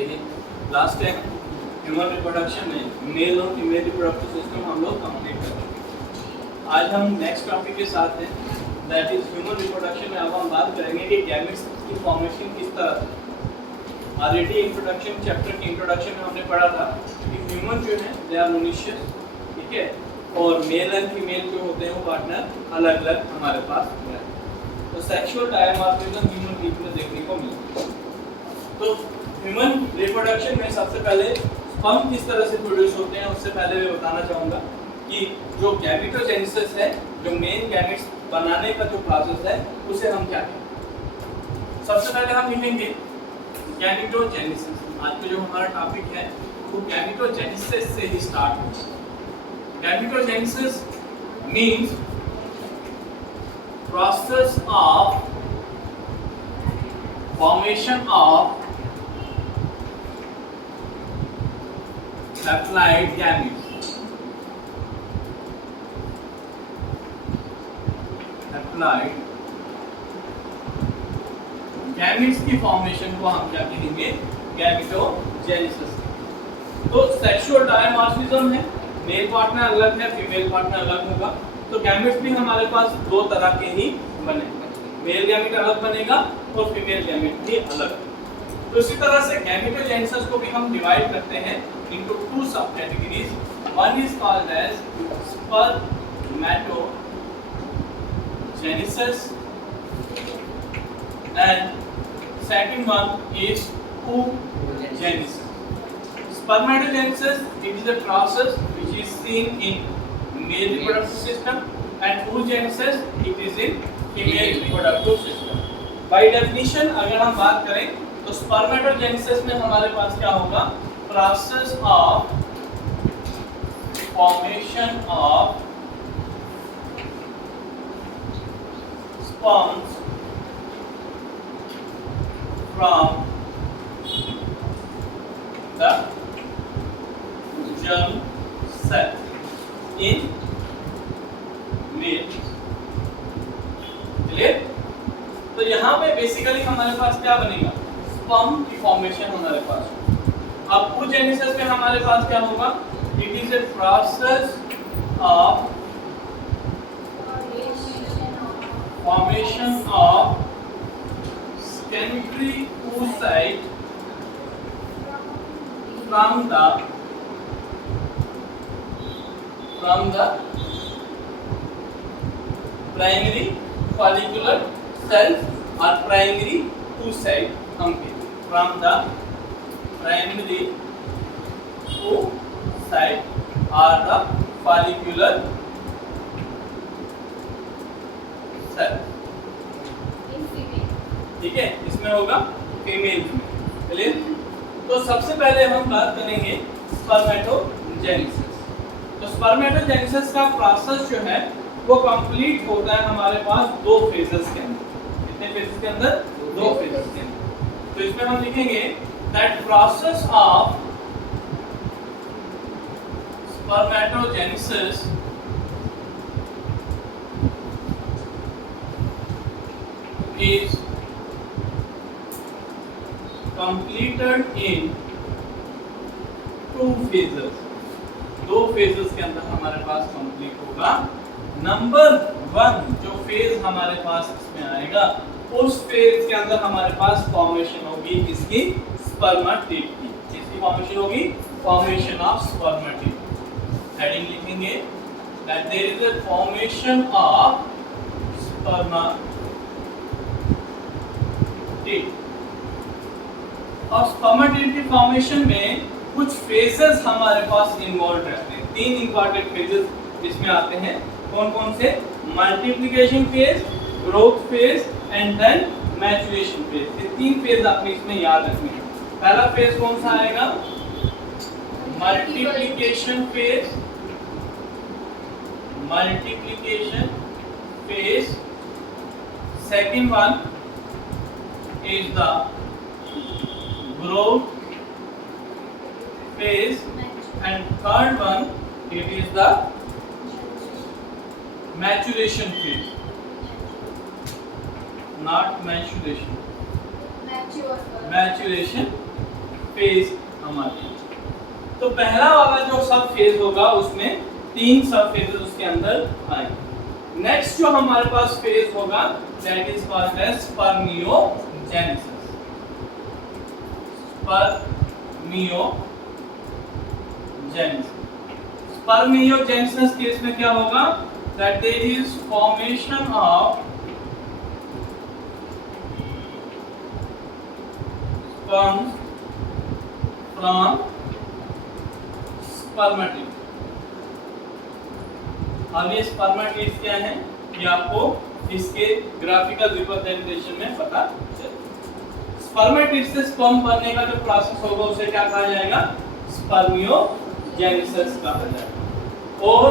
देखिए last time human reproduction में mail और फीमेल रिप्रोडक्टिव सिस्टम हम लोग कंप्लीट कर चुके। आज हम नेक्स्ट टॉपिक के साथ हैं, दैट इज ह्यूमन रिप्रोडक्शन में। अब हम बात करेंगे कि गैमेट्स की फॉर्मेशन किस तरह से। ऑलरेडी इंट्रोडक्शन चैप्टर के इंट्रोडक्शन में हमने पढ़ा था कि ह्यूमन जो है दे आर मोनिशियस, ठीक है, और मेल एंड फीमेल जो होते हैं वो पार्टनर अलग अलग हमारे पास है। तो सेक्सुअल डायमॉर्फिज्म ह्यूमन बीइंग में देखने को मिलता है। तो ह्यूमन रिप्रोडक्शन में सबसे पहले स्पर्म किस तरह से प्रोड्यूस होते हैं उससे पहले मैं बताना चाहूँगा कि जो गैमेटोजेनेसिस है, जो मेन गैमेट्स बनाने का जो प्रोसेस है उसे हम क्या कहते हैं। सबसे पहले हम लिखेंगे गैमेटोजेनेसिस। आज का जो हमारा टॉपिक है वो गैमेटोजेनेसिस से ही स्टार्ट होगा। Gametogenesis means process of formation of haploid gametes. Haploid gametes की फॉर्मेशन को हम क्या कहेंगे, गैमेटोजेनेसिस। तो सेक्सुअल डायमॉर्फिज्म है, मेल पार्टनर अलग है, फीमेल पार्टनर अलग होगा। तो गैमेट्स भी हमारे पास दो तरह के ही बनेंगे, मेल गैमेट अलग बनेगा और फीमेल गैमेट भी अलग। तो इसी तरह से गैमेटोजेनेसिस को भी हम डिवाइड करते हैं into two sub categories. One is called as spermatogenesis and second one is oogenesis. Spermatogenesis, it is a process which is seen in male reproductive system, and oogenesis it is in female reproductive system. By definition अगर हम बात करें तो spermatogenesis में हमारे पास क्या होगा, process of formation of sperms from the germ cell in male। Clear? तो यहाँ पे बेसिकली हमारे पास क्या बनेगा, स्पर्म की फॉर्मेशन हमारे पास। अब oogenesis में हमारे पास क्या होगा, it is a process of formation of secondary oocyte from the primary follicular cells or primary oocyte, हम कहते हैं from the primary oocyte or the follicular cell। ठीक है, इसमें होगा फीमेल। क्लियर? तो सबसे पहले हम बात करेंगे स्पर्मेटोजेनेसिस। तो स्पर्मेटोजेनेसिस का प्रोसेस जो है वो कंप्लीट होता है हमारे पास दो फेजेस के अंदर। कितने फेजेस के अंदर? दो फेजेस के अंदर। तो इसमें हम लिखेंगे that process of spermatogenesis is completed in two phases। दो फेजेस के अंदर हमारे पास कंप्लीट होगा। नंबर वन जो फेज हमारे पास इसमें आएगा, उस फेज के अंदर हमारे पास फॉर्मेशन होगी किसकी, स्पर्मेटिड की। किसकी फॉर्मेशन होगी, फॉर्मेशन ऑफ स्पर्मेटिड। हेडिंग लिखेंगे that there is a formation of spermatid. और स्पर्मेटिड की फॉर्मेशन में कुछ फेजेस हमारे पास इन्वॉल्व रहते हैं। तीन इंपॉर्टेंट फेजेस इसमें आते हैं। कौन कौन से? Multiplication phase, growth phase and then maturation phase. ये तीन फेज आपने इसमें याद रखने हैं। पहला फेज कौन सा आएगा, multiplication phase. Multiplication phase. Second one is the growth phase, and third one it is the maturation phase, not maturation, maturation phase हमारे। तो पहला वाला जो सब फेज होगा उसमें 3 सब फेजेस उसके अंदर आएंगे। नेक्स्ट जो हमारे पास फेज होगा that is called as spermiogenesis. Spermiogenesis case में क्या होगा that there is formation of sperm from spermatid। अब ये स्पर्मेटिड्स क्या है ये आपको इसके ग्राफिकल रिप्रेजेंटेशन में पता चले। स्पर्मेटिड्स से स्पर्म बनने का जो प्रोसेस होगा उसे क्या कहा जाएगा स्पर्मियोजेनेसिस कहा जाएगा। और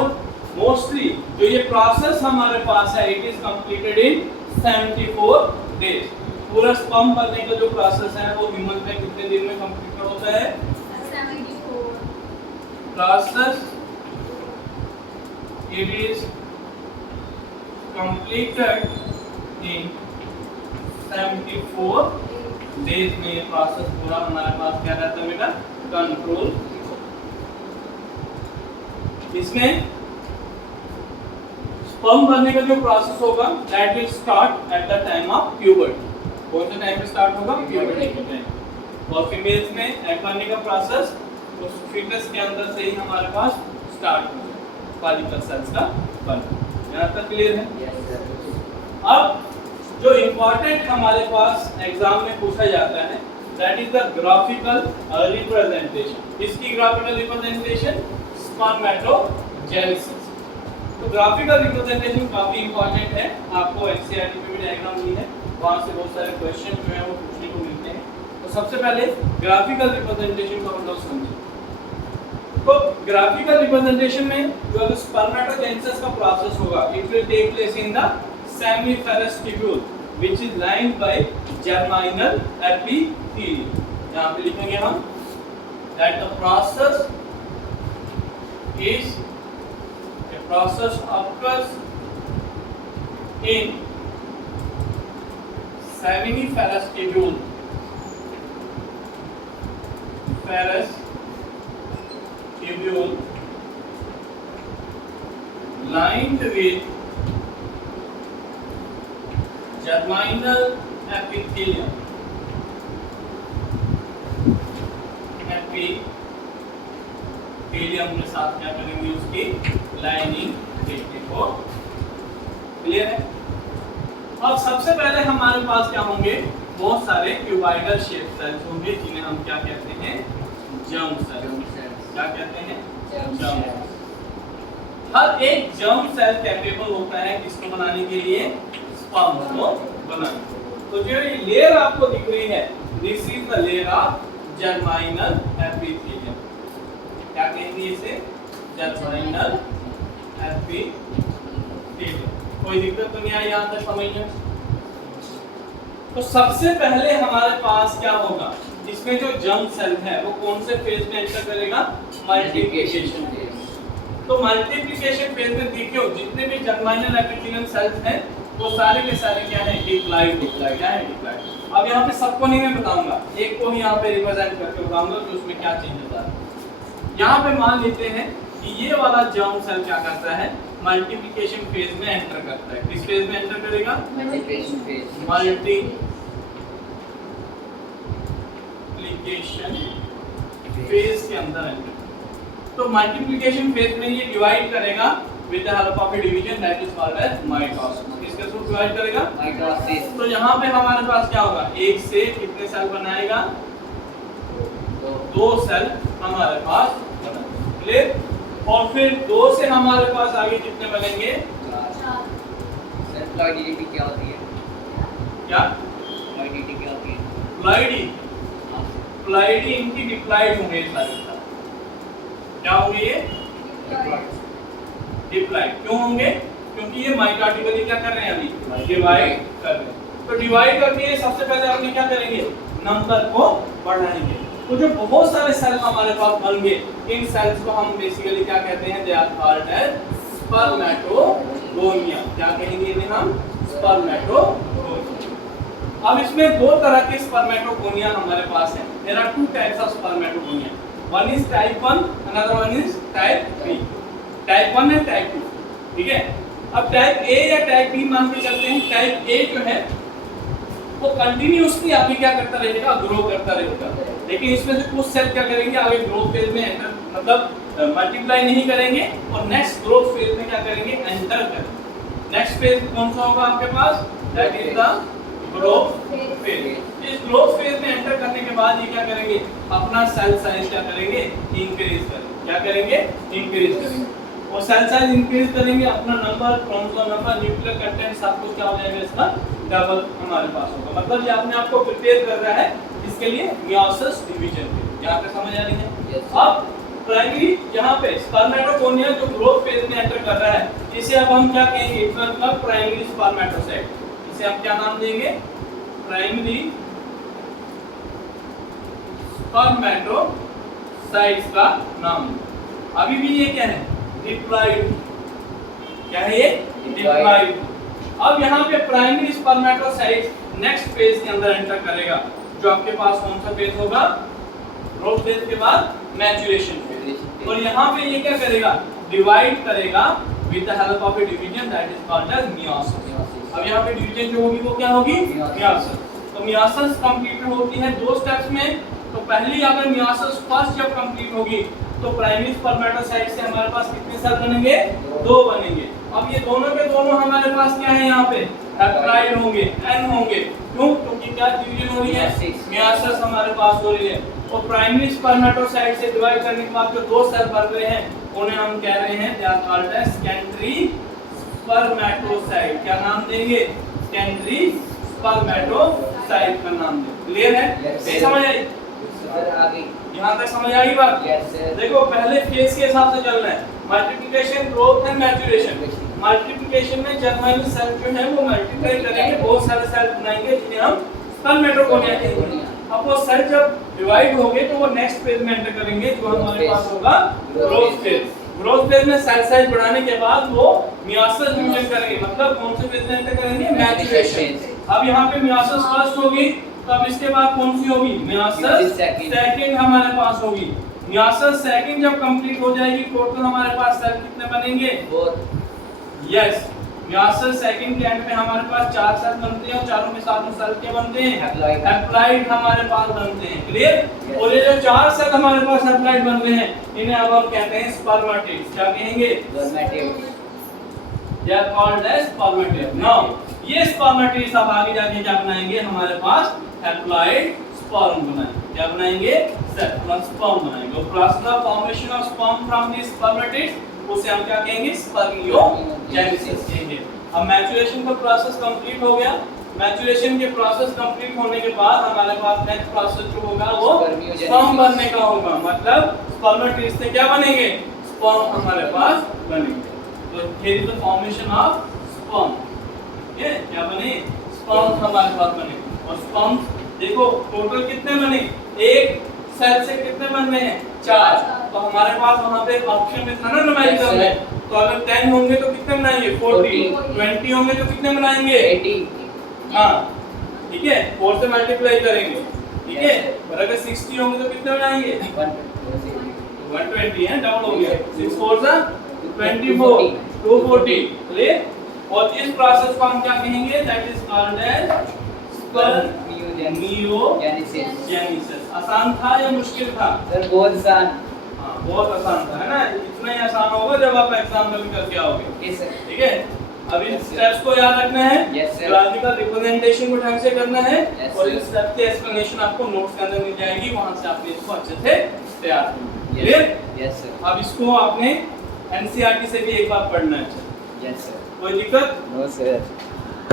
मोस्टली जो ये प्रोसेस हमारे पास है it is completed in 74 days. पूरा स्पर्म बनने का जो प्रोसेस है वो ह्यूमन में कितने दिन में कंप्लीट होता है 74 process it is completed in 74 days में ये प्रोसेस पूरा हमारे पास क्या रहता है बेटा कंट्रोल। इसमें स्पर्म बनने का जो प्रोसेस होगा that will start at the time of puberty. कौन से टाइम पे स्टार्ट होगा प्यूबर्टी के टाइम। और फीमेल्स में एग बनने का प्रोसेस उस फीटस के अंदर से ही हमारे पास स्टार्ट होगा फॉलिकल सेल्स का बनना। यहाँ तक क्लियर है? अब जो इम्पोर्टेंट हमारे पास एग्जाम में पूछा जाता है that is the graphical representation. इसकी ग्राफिकल रिप्रेजेंटेशन स्पर्मेटोजेनेसिस। तो ग्राफिकल रिप्रेजेंटेशन काफी इंपॉर्टेंट है। आपको एनसीईआरटी में भी डायग्राम दी है, वहां से बहुत सारे क्वेश्चन जो है वो पूछने को मिलते हैं। तो सबसे पहले ग्राफिकल रिप्रेजेंटेशन को हम लोग समझें। तो ग्राफिकल रिप्रेजेंटेशन में जो स्पर्मेटोजेनेसिस का प्रोसेस होगा it will take place in the seminiferous tubule which is lined by germinal epithelium. यहां पे लिखेंगे हम that the process is a process occurs in seminiferous tubule lined with germinal epithelium helium के साथ क्या करेंगे उसकी लाइनिंग देखने को। क्लियर है? अब सबसे पहले हमारे पास क्या होंगे बहुत सारे क्यूबाइडल शेप सेल्स होंगे जिन्हें हम क्या कहते हैं जर्म सेल्स। क्या कहते हैं जर्म। हर एक जर्म सेल कैपेबल होता है किसको बनाने के लिए स्पर्म को बनाने। तो जो ये लेयर आपको दिख रही है this is the layer of germinal epithelium. क्या कहेंगे इसे जर्माइनल एपिथेलियम। कोई दिक्कत तो नहीं आई यहाँ तक समझने? तो सबसे पहले हमारे पास क्या होगा इसमें जो जर्म सेल है वो कौन से फेज में एंटर करेगा मल्टीप्लिकेशन फेज। तो मल्टीप्लिकेशन फेज में देखियो जितने भी जर्माइनल एपिथेलियम सेल्स हैं वो सारे के सारे क्या है डिप्लॉइड क्या है डिप्लॉइड। अब यहाँ पे सबको नहीं मैं बताऊंगा, एक को ही यहाँ पे रिप्रेजेंट करके बताऊंगा कि उसमें क्या चेंजेस आ रहा है। यहाँ पे मान लेते हैं कि ये वाला जर्म सेल क्या करता है मल्टीप्लिकेशन फेज में एंटर करता है। किस फेज में एंटर करेगा मल्टीप्लिकेशन फेज के अंदर एंटर। तो मल्टीप्लिकेशन फेज में ये डिवाइड करेगा with the help of a division that is called as mitosis. किसके थ्रू डिवाइड करेगा माइटोसिस। तो यहाँ पे हमारे पास क्या होगा एक से कितने सेल बनाएगा दो सेल हमारे पास बनेंगे। और फिर दो से हमारे पास आगे कितने बनेंगे चार। फ्लूइडिटी क्या होती है? क्या फ्लूइडिटी क्या होती है? फ्लूइडी इनकी डिप्लॉइड होंगे सारे सारे। क्या होंगे ये डिप्लॉइड। क्यों होंगे? क्योंकि ये माइटोटिकली क्या कर रहे हैं अभी डिवाइड कर रहे हैं। तो डिवाइड करके सबसे पहले अपने क्या करेंगे नंबर को बढ़ाएंगे। तो जो बहुत सारे सेल हमारे पास बन गए इन सेल्स को हम बेसिकली क्या कहते हैं they are called as spermatogonia. क्या कहेंगे इन्हें हम स्पर्मेटोगोनिया। अब इसमें दो तरह के स्पर्मेटोगोनिया हमारे पास हैं। There are two types of spermatogonia, one is type 1, another one is type 3। Type 1 and type 2, ठीक है। अब टाइप ए या टाइप बी मान के चलते हैं। टाइप ए जो है वो कंटिन्यूअसली आगे क्या करता रहेगा, ग्रो करता रहेगा, लेकिन इसमें से कुछ सेल क्या करेंगे, आगे ग्रोथ फेज में एंटर, मतलब मल्टीप्लाई नहीं करेंगे और नेक्स्ट ग्रोथ फेज में क्या करेंगे, एंटर करेंगे। नेक्स्ट फेज कौन सा होगा आपके पास, that is the growth phase. इस ग्रोथ फेज में एंटर करने के बाद ये क्या करेंगे, अपना सेल साइज क्या करेंगे, इंक्रीज करेंगे। क्या करेंगे, इंक्रीज करेंगे। और सेल साइज इंक्रीज करेंगे, अपना number, chromosome number, nuclear content सब कुछ क्या हो जाएगा, इसका डबल हमारे पास होगा। मतलब ये अपने आप को प्रिपेयर कर रहा है इसके लिए मियोसिस डिवीजन के। यहाँ पे समझ आ रही है? Yes. अब प्राइमरी यहाँ पे स्पर्मेटोगोनिया जो ग्रोथ फेज में एंटर कर रहा है, इसे अब हम क्या कहेंगे, मतलब प्राइमरी स्पर्मेटोसाइट। इसे हम क्या नाम देंगे, प्राइमरी स्पर्मेटोसाइट्स का नाम। अभी भी ये क्या है, डिप्लॉइड। क्या है ये, डिप्लॉइड। अब यहाँ पे प्राइमरी स्पर्मेटोसाइट्स नेक्स्ट फेज के अंदर एंटर करेगा, जो आपके पास कौन सा फेज होगा, ग्रोथ फेज के बाद मैच्योरेशन फेज। और यहाँ पे ये क्या करेगा, डिवाइड करेगा with the help of a division that is called as meiosis. अब यहाँ पे डिवीजन जो होगी वो क्या होगी, मियोसिस। तो मियोसिस कंप्लीट होती है दो स्टेप्स में। तो पहली अगर मियोसिस फर्स्ट जब कंप्लीट होगी तो प्राइमरी स्पर्मेटोसाइट से हमारे पास कितने सेल बनेंगे, दो बनेंगे। अब ये दोनों के दोनों हमारे पास क्या है, यहाँ पे हैप्लॉइड होंगे, एन होंगे। क्यों, क्योंकि क्या डिवीजन हो रही है, मियोसिस हमारे पास हो रही है। और प्राइमरी स्पर्मेटोसाइट से डिवाइड करने के बाद जो दो सेल बन रहे हैं उन्हें हम कह रहे हैं, they are called as secondary spermatocyte. क्या नाम देंगे, सेकेंडरी स्पर्मेटोसाइट का नाम देंगे। क्लियर है, ये समझ आई, यहाँ तक समझ आई बात? देखो पहले फेज के हिसाब से चलना है, multiplication, growth and maturation. Multiplication में जर्मिनल सेल जो है वो मल्टीप्लाई करेंगे, बहुत सारे सेल बनाएंगे जिन्हें हम स्पर्मेटोगोनिया कहेंगे। अब वो सेल जब डिवाइड होंगे तो वो नेक्स्ट फेज में एंटर करेंगे, जो हमारे पास होगा ग्रोथ फेज। ग्रोथ फेज में सेल साइज बढ़ाने के बाद वो मियोसिस डिवीजन करेंगे, मतलब कौन से फेज में एंटर करेंगे, मैच्योरेशन। अब यहाँ पे मियोसिस फर्स्ट होगी, तो अब इसके बाद कौन सी होगी, मियोसिस सेकंड हमारे पास होगी। मियोसिस सेकंड जब कंप्लीट हो जाएगी, टोटल हमारे पास सेल कितने बनेंगे, यस। मियोसिस सेकंड के एंड में हमारे पास 4 सेल बनते हैं और चारों के साथ में सेल के बनते हैं, हैप्लॉइड हमारे पास बनते हैं। क्लियर? और ये जो 4 सेल हमारे पास हैप्लॉइड बन रहे हैं, इन्हें अब हम कहते हैं स्पर्मेटिड्स। क्या कहेंगे, spermatids. They are called as spermatids. Now ये स्पर्मेटिड्स अब आगे जाके क्या बनाएंगे, हमारे पास हैप्लॉइड स्पर्म बनाएंगे। क्या बनाएंगे, स्पर्म बनाएंगे। और process of formation of sperm from this spermatids उसे हम क्या कहेंगे, स्पर्मियोजेनेसिस कहेंगे। अब मैच्योरेशन का प्रोसेस कंप्लीट हो गया। मैच्योरेशन के प्रोसेस कंप्लीट होने के बाद हमारे पास नेक्स्ट प्रोसेस जो होगा वो स्पर्म बनने का होगा, मतलब स्पर्मेटिड्स से क्या बनेंगे, स्पर्म हमारे पास बनेंगे। तो here is the formation of sperm. ये क्या बने, स्पर्म हमारे पास बने। और स्पर्म देखो टोटल कितने बने, एक सेल से कितने बन रहे हैं, 4। तो हमारे पास वहां पे ऑप्शन में था ना न्यूमेरिकल में, तो अगर 10 होंगे तो कितने बनाएंगे, 40। 20 होंगे तो कितने बनाएंगे, 80। हाँ ठीक है, 4 से मल्टीप्लाई करेंगे, ठीक है। और अगर 60 होंगे तो कितने बनाएंगे, 120 है, डबल हो गया। 6 4 जा 24, 240। क्लियर? और इस प्रोसेस को हम क्या कहेंगे, that is called as spermiogenesis. आसान था या मुश्किल था, सर बहुत आसान। हाँ बहुत आसान था, है ना। इतना ही आसान होगा जब आप एग्जाम में करके आओगे। Yes sir. ठीक है, अब इन स्टेप्स को याद रखना है, ग्राफिकल रिप्रेजेंटेशन को ढंग से करना है, और इन स्टेप की एक्सप्लेनेशन आपको नोट्स के अंदर मिल जाएगी, वहां से आप इसको अच्छे से तैयार करेंगे। क्लियर? Yes sir. अब इसको आपने एनसीईआरटी से भी एक बार पढ़ना है। Yes sir. कोई दिक्कत? No sir.